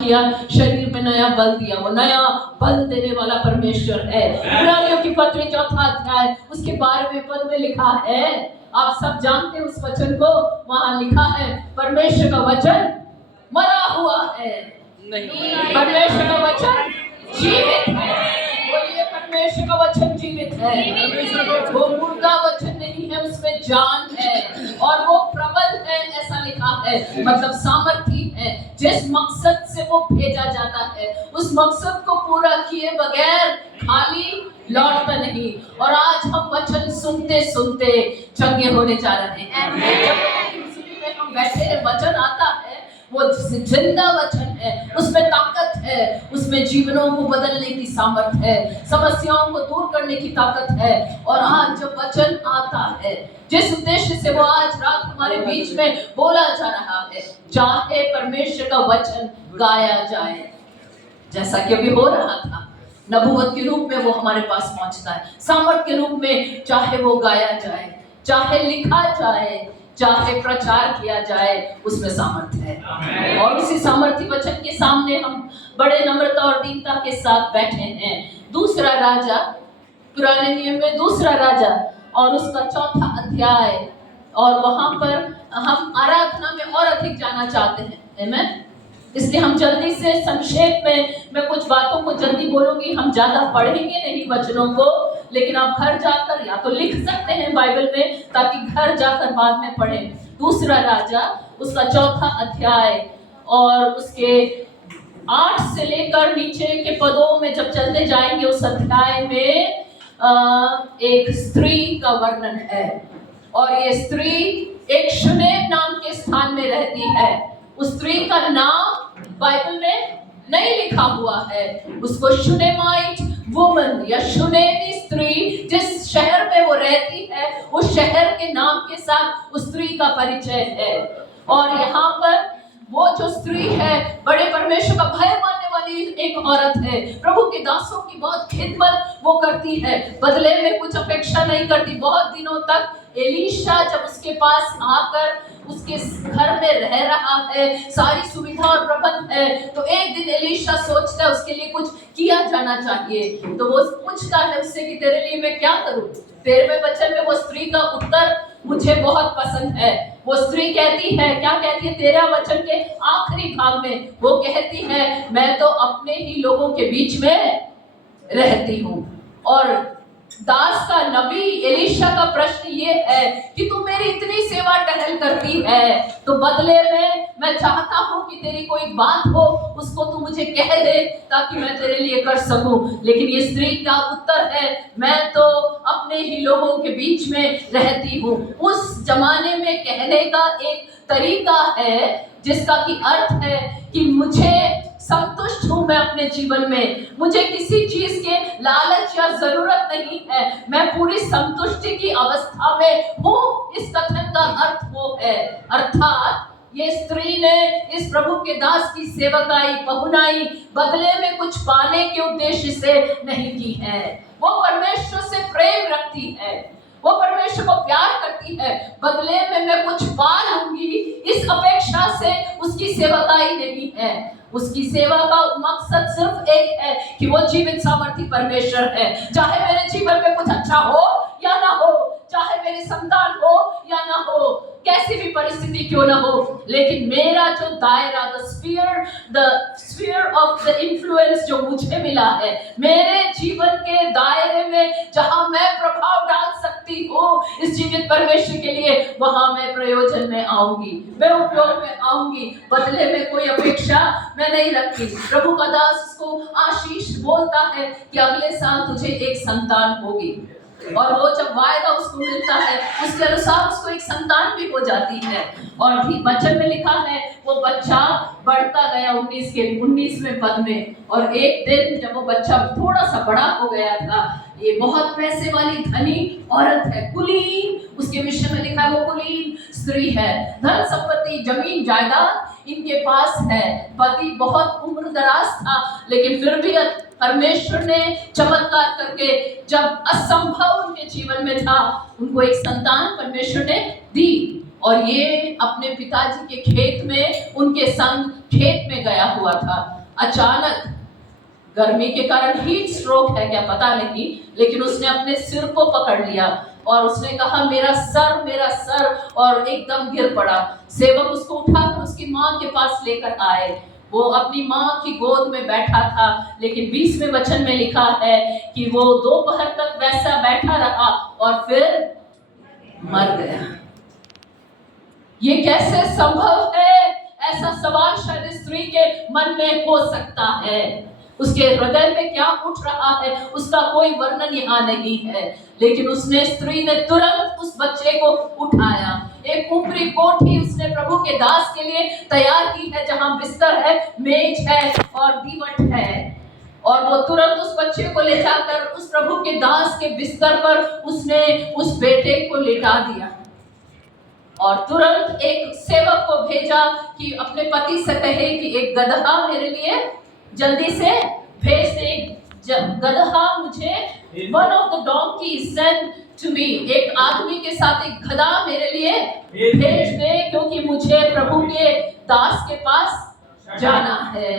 किया, शरीर में नया बल दिया। वो नया बल देने वाला परमेश्वर है। इब्रानियों की पत्री 4 अध्याय उसके 12वें पद में लिखा है, आप सब जानते हैं उस वचन को, वहां लिखा है परमेश्वर का वचन मरा हुआ है नहीं, परमेश्वर का वचन जीवित है। बोलिए परमेश्वर का वचन जीवित है, वो मुर्दा वचन नहीं है, उसमें जान है और वो प्रबल है, ऐसा लिखा है, मतलब सामर्थी है। जिस मकसद से वो भेजा जाता है उस मकसद को पूरा किए बगैर खाली लौटता नहीं। और आज हम वचन सुनते सुनते चंगे होने जा रहे हैं। में हम बैठे हैं, वचन आता है, वो जिंदा वचन है, उसमें ताकत है, उसमें जीवनों को बदलने की सामर्थ है, समस्याओं को दूर करने की ताकत है। और आज जब वचन आता है, जिस उद्देश्य से वो आज रात हमारे बीच में बोला जा रहा है, चाहे परमेश्वर का वचन गाया जाए, जैसा कि अभी हो रहा था, नबूवत के रूप में वो हमारे पास पहुंचता है, सामर्थ के रूप में, चाहे वो गाया जाए, चाहे लिखा जाए, चाहे प्रचार किया जाए, उसमें सामर्थ्य है। और उसी सामर्थ्य वचन के सामने हम बड़े नम्रता और दीनता के साथ बैठे हैं। दूसरा राजा, पुराने नियम में दूसरा राजा और उसका 4 अध्याय, और वहां पर हम आराधना में और अधिक जाना चाहते हैं। आमेन। इसलिए हम जल्दी से संक्षेप में मैं कुछ बातों को जल्दी बोलूंगी, हम ज्यादा पढ़ेंगे नहीं वचनों को, लेकिन आप घर जाकर या तो लिख सकते हैं बाइबल में, ताकि घर जाकर बाद में पढ़ें। दूसरा राजा उसका 4 अध्याय और उसके 8 से लेकर नीचे के पदों में जब चलते जाएंगे, उस अध्याय में एक स्त्री का वर्णन है। और ये स्त्री एक शुनेम नाम के स्थान में रहती है। उस स्त्री का नाम बाइबल में नहीं लिखा हुआ है। उसको शुनेमाइट वुमन या शुनेमी स्त्री, जिस शहर में वो रहती है, उस शहर के नाम के साथ उस स्त्री का परिचय है। और यहाँ पर वो जो स्त्री है, बड़े परमेश्वर का भय मानने वाली एक औरत है, प्रभु के दासों की बहुत खिदमत वो करती है, बदले में कुछ अपेक्षा नहीं करती। बहुत दिनों तक एलीशा जब उसके पास आकर उसके घर में रह रहा है, सारी सुविधा और प्रबंध है, तो एक दिन एलीशा सोचता है उसके लिए कुछ किया जाना चाहिए। तो वो पूछता है उससे कि तेरे लिए मैं क्या करूं। 13वें वचन में वो स्त्री का उत्तर मुझे बहुत पसंद है। वो स्त्री कहती है, क्या कहती है, 13 वचन के आखिरी भाग में वो कहती है, मैं तो अपने ही लोगों के बीच में रहती हूँ। और दास का, नबी एलीशा का प्रश्न ये है कि तू मेरी इतनी सेवा टहल करती है, तो बदले में मैं चाहता हूँ कि तेरी कोई बात हो, उसको तू मुझे कह दे ताकि मैं तेरे लिए कर सकूं। लेकिन ये स्त्री का उत्तर है, मैं तो अपने ही लोगों के बीच में रहती हूँ। उस जमाने में कहने का एक तरीका है जिसका की अर्थ है कि मुझे संतुष्ट हूं मैं अपने जीवन में, मुझे किसी चीज के लालच या जरूरत नहीं है, मैं पूरी संतुष्टि की अवस्था में हूं। इस कथन का अर्थ वो है, अर्थात ये स्त्री ने इस प्रभु के दास की सेवकाई, पहुनाई बदले में कुछ पाने के उद्देश्य से नहीं की है। वो परमेश्वर से प्रेम रखती है, वो परमेश्वर को प्यार करती है, बदले में मैं कुछ पा लूंगी, इस अपेक्षा से उसकी सेवकाई नहीं है। उसकी सेवा का मकसद सिर्फ एक है कि वो जीवित सामर्थी परमेश्वर है। चाहे मेरे जीवन में कुछ अच्छा हो या ना हो, चाहे मेरी संतान हो या ना हो, कैसी भी परिस्थिति क्यों ना हो, लेकिन मेरा जो दायरा, the sphere of the influence जो मुझे मिला है, मेरे जीवन के दायरे में जहां मैं प्रभाव डाल सकती हूँ इस जीवित परमेश्वर के लिए, वहां मैं प्रयोजन में आऊंगी, मैं उपयोग में आऊंगी। बदले में कोई अपेक्षा मैं नहीं रखती। प्रभु का दास उसको आशीष बोलता है कि अगले साल तुझे एक संतान होगी, और वो जब वायदा उसको मिलता है उसके अनुसार उसको एक संतान भी हो जाती है। और भी वचन में लिखा है वो बच्चा बढ़ता गया 19वें पद में। और एक दिन जब वो बच्चा थोड़ा सा बड़ा हो गया था, ये बहुत पैसे वाली धनी औरत है, कुलीन, उसके विषय में लिखा है वो कुलीन स्त्री है, धन संपत्ति, जमीन जायदाद इनके पास है, पति बहुत उम्र दराज था, लेकिन फिर भी परमेश्वर ने चमत्कार करके, जब असंभव उनके जीवन में था, उनको एक संतान परमेश्वर ने दी। और ये अपने पिताजी के खेत में उनके संग खेत में गया हुआ था। अचानक गर्मी के कारण हीट स्ट्रोक है क्या पता नहीं, लेकिन उसने अपने सिर को पकड़ लिया और उसने कहा मेरा सर, और एकदम गिर पड़ा। सेवक उसको उठाकर उसकी माँ के पास लेकर आए। वो अपनी माँ की गोद में बैठा था, लेकिन 20वें वचन में लिखा है कि वो दोपहर तक वैसा बैठा रहा और फिर मर गया। ये कैसे संभव है? ऐसा सवाल शायद स्त्री के मन में हो सकता है। उसके हृदय में क्या उठ रहा है उसका कोई वर्णन यहाँ नहीं है, लेकिन स्त्री ने तुरंत उस बच्चे को उठाया। एक ऊपरी कोठी उसने प्रभु के दास के लिए तैयार की है, जहाँ बिस्तर है, मेज है और दीवट है, और वो तुरंत उस बच्चे को ले जाकर उस प्रभु के दास के बिस्तर पर उसने उस बेटे को लिटा दिया और तुरंत एक सेवक को भेजा कि अपने पति से कहे कि एक गदहा मेरे लिए जल्दी से भेज दे। गदहा मुझे one of the donkeys send to me, एक आदमी के साथ एक गधा मेरे लिए भेज दे, क्योंकि मुझे प्रभु के दास के पास जाना है।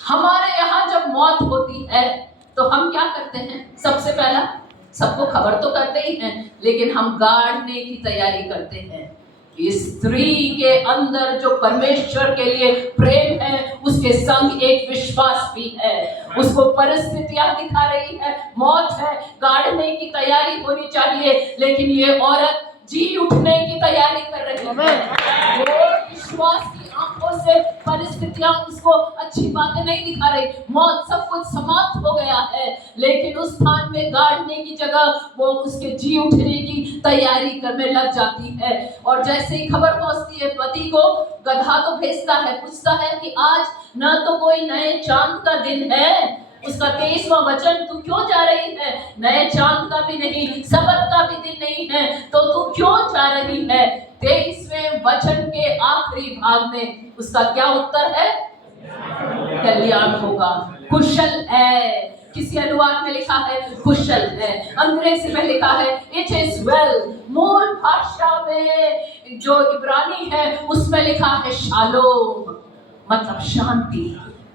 हमारे यहाँ जब मौत होती है तो हम क्या करते हैं? सबसे पहला सबको खबर तो करते ही हैं, लेकिन हम गाड़ने की तैयारी करते हैं। स्त्री के अंदर जो परमेश्वर के लिए प्रेम है, उसके संग एक विश्वास भी है। उसको परिस्थितियां दिखा रही है, मौत है, गाड़ने की तैयारी होनी चाहिए, लेकिन ये औरत जी उठने की तैयारी कर रही है। वो विश्वास की आंखों से परिस्थितियां उसको अच्छी बातें नहीं दिखा रही, मौत सब कुछ समाप्त हो गया है, लेकिन उस स्थान में गाड़ने की जगह वो उसके जी उठने की तैयारी करने लग जाती है। और जैसे ही खबर पहुंचती है पति को, गधा तो भेजता है, पूछता है कि आज न तो कोई नए चांद का दिन है, उसका 23वां वचन, तू क्यों जा रही है? नए चांद का भी नहीं, सबत का भी दिन नहीं है, तो तू क्यों जा रही है? 23वें वचन के आखिरी भाग में उसका क्या उत्तर है? कल्याण होगा, कुशल है। किसी अनुवाद में लिखा है कुशल है, अंग्रेजी में लिखा है इट इज वेल। मूल भाषा में जो इब्रानी है उसमें लिखा है शालोम, मतलब शांति,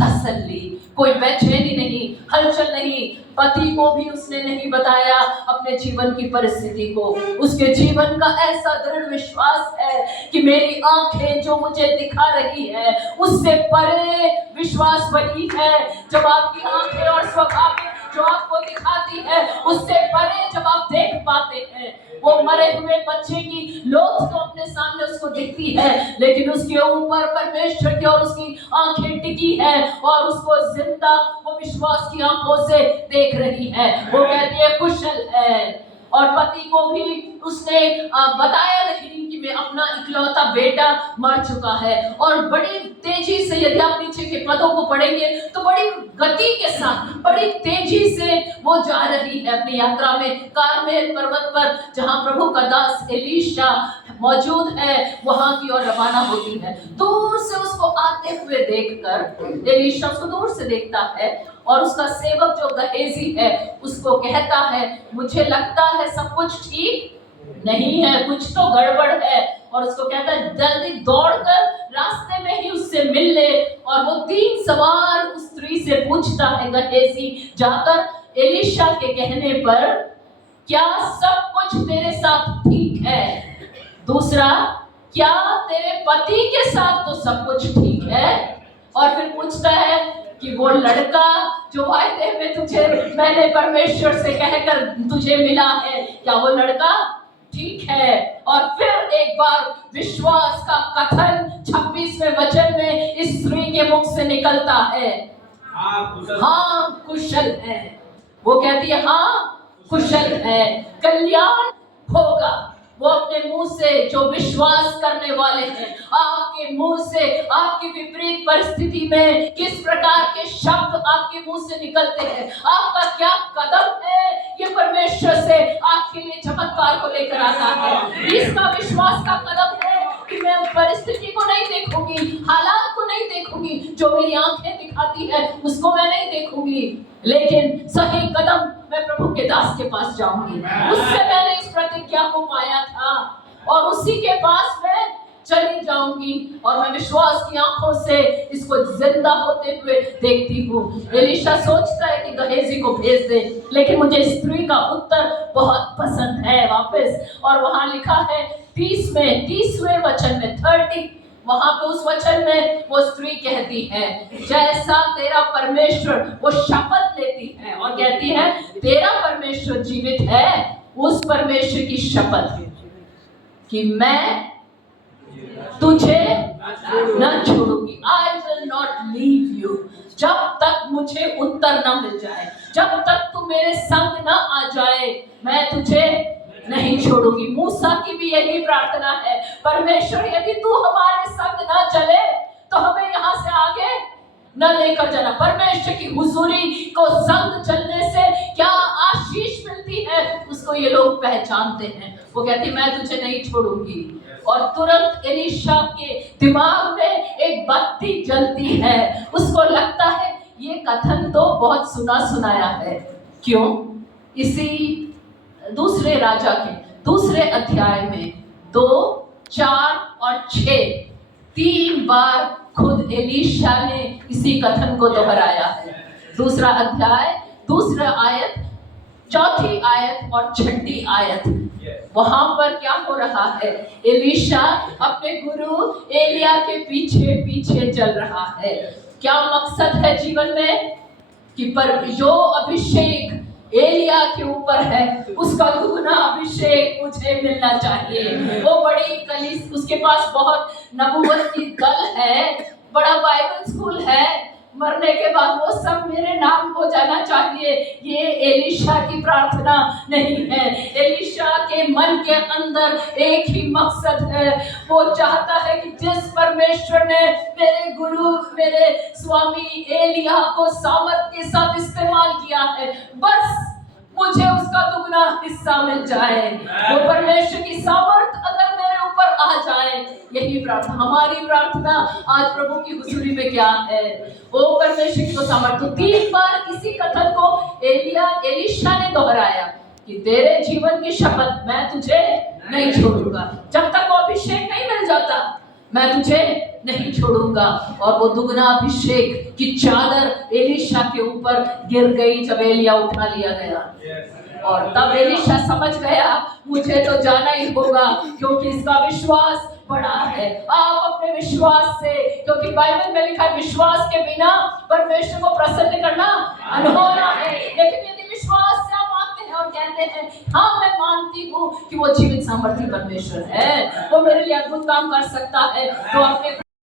तसल्ली, कोई बेचैनी नहीं, हलचल नहीं। पति को भी उसने नहीं बताया अपने जीवन की परिस्थिति को। उसके जीवन का ऐसा दृढ़ विश्वास है कि मेरी आंखें जो मुझे दिखा रही है उससे परे विश्वास वही है। जब आपकी आंखें और स्वभाव जो आपको दिखाती है उससे परे जब आप देख पाते हैं, वो मरे हुए बच्चे की लोथ तो अपने सामने उसको दिखती है, लेकिन उसके ऊपर परमेश्वर की और उसकी आंखें टिकी है और उसको जिंदा वो विश्वास की आंखों से देख रही है। वो कहती है कुशल है। और पति को भी उसने बताया नहीं कि मैं अपना इकलौता बेटा मर चुका है। और बड़ी तेजी से, यदि आप नीचे के पदों को पढ़ेंगे तो बड़ी गति के साथ, बड़ी तेजी से वो जा रही है अपनी यात्रा में। कारमेल पर्वत पर जहाँ प्रभु का दास एलीशा मौजूद है, वहां की ओर रवाना होती है। दूर से उसको आते हुए देखकर एलीशा उसको दूर से देखता है और उसका सेवक जो गहेजी है उसको कहता है, मुझे लगता है सब कुछ ठीक नहीं है, कुछ तो गड़बड़ है। और उसको कहता है जल्दी दौड़कर रास्ते में ही उससे मिल ले। और वो 3 सवाल उस स्त्री से पूछता है गहेजी जाकर एलीशा के कहने पर, क्या सब कुछ तेरे साथ ठीक है? दूसरा, क्या तेरे पति के साथ तो सब कुछ ठीक है? और फिर पूछता है कि वो लड़का जो वायदे में तुझे मैंने परमेश्वर से कहकर तुझे मिला है, क्या वो लड़का ठीक है? और फिर एक बार विश्वास का कथन 26वें वचन में इस स्त्री के मुख से निकलता है, हाँ कुशल है। वो कहती है हाँ कुशल है, कल्याण होगा। वो अपने मुंह से जो विश्वास करने वाले हैं, आपके मुंह से आपकी विपरीत परिस्थिति में किस प्रकार के शब्द आपके मुंह से निकलते हैं, आपका क्या कदम है, ये परमेश्वर से आपके लिए चमत्कार को लेकर आता है। इसका विश्वास का कदम है कि मैं परिस्थिति को नहीं देखूंगी, हालात को नहीं देखूंगी, जो मेरी आंखें दिखाती है उसको मैं नहीं देखूंगी, लेकिन सही कदम मैं प्रभु के दास के पास जाऊंगी। उससे मैंने इस प्रतिज्ञा को पाया था और उसी के पास मैं चली जाऊंगी और मैं विश्वास की आंखों से इसको जिंदा होते हुए देखती हूँ। एलीशा सोचता है कि गहेजी को भेज दे, लेकिन मुझे स्त्री का उत्तर बहुत पसंद है वापस। और वहां लिखा है 30वें वचन में 30, वहां पे उस वचन में वो स्त्री कहती है, जैसा तेरा परमेश्वर, वो शपथ लेती है और कहती है तेरा परमेश्वर जीवित है, उस परमेश्वर की शपथ कि मैं तुझे न छोड़ूंगी। I will not leave you, जब तक मुझे उत्तर न मिल जाए, जब तक तू मेरे संग न आ जाए, मैं तुझे नहीं छोड़ूंगी। मूसा की भी यही प्रार्थना है, परमेश्वर यदि तू हमारे संग न चले तो हमें यहाँ से आगे न लेकर जाना। परमेश्वर की हुजूरी को संग चलने से क्या आशीष मिलती है, उसको ये लोग पहचानते हैं। वो कहती मैं तुझे नहीं छोड़ूंगी। और तुरंत एलीशा के दिमाग में एक बत्ती जलती है, उसको लगता है ये कथन तो बहुत सुना सुनाया है। क्यों? इसी दूसरे राजा के दूसरे अध्याय में 2, 4 और 6 3 बार खुद एलीशा ने इसी कथन को दोहराया है। दूसरा अध्याय, दूसरा आयत, चौथी आयत और छठी आयत, वहां पर क्या हो रहा है? एलीशा अपने गुरु एलिया के पीछे पीछे चल रहा है। क्या मकसद है जीवन में? कि पर जो अभिषेक एलिया के ऊपर है उसका दुगना अभिषेक मुझे मिलना चाहिए। वो बड़ी कलीस, उसके पास बहुत नबूवत की दल है, बड़ा बाइबल स्कूल है, मरने के बाद वो सब मेरे नाम हो जाना चाहिए। ये एलीशा की प्रार्थना नहीं है। एलीशा के मन के अंदर एक ही मकसद है, वो चाहता है कि जिस परमेश्वर ने मेरे गुरु, मेरे स्वामी एलिया को सामर्थ के साथ इस्तेमाल किया है, बस मुझे उसका दुगना हिस्सा मिल जाए। वो परमेश्वर की सामर्थ अगर मेरे ऊपर आ जाए, यही प्रार्थना। हमारी प्रार्थना आज प्रभु की हुजूरी में क्या है? वो परमेश्वर की सामर्थ। तो 3 बार इसी कथन को एलीशा ने दोहराया कि तेरे जीवन की शपथ, मैं तुझे नहीं छोड़ूंगा, जब तक वो अभिषेक नहीं मिल जाता मैं तुझे नहीं छोड़ूंगा। और वो दुगना अभिषेक की चादर एलीशा के ऊपर गिर गई जब एलिया उठा लिया गया। और तब एलीशा समझ गया मुझे तो जाना ही होगा, क्योंकि इसका विश्वास बड़ा है। आप अपने विश्वास से, क्योंकि बाइबल में लिखा है विश्वास के बिना परमेश्वर को प्रसन्न करना अनहोना है। लेकिन यदि विश्वास से आप मानते हैं और कहते हैं हाँ मैं मानती हूँ कि वो जीवित सामर्थी परमेश्वर है, वो मेरे लिए अद्भुत काम कर सकता है, तो अपने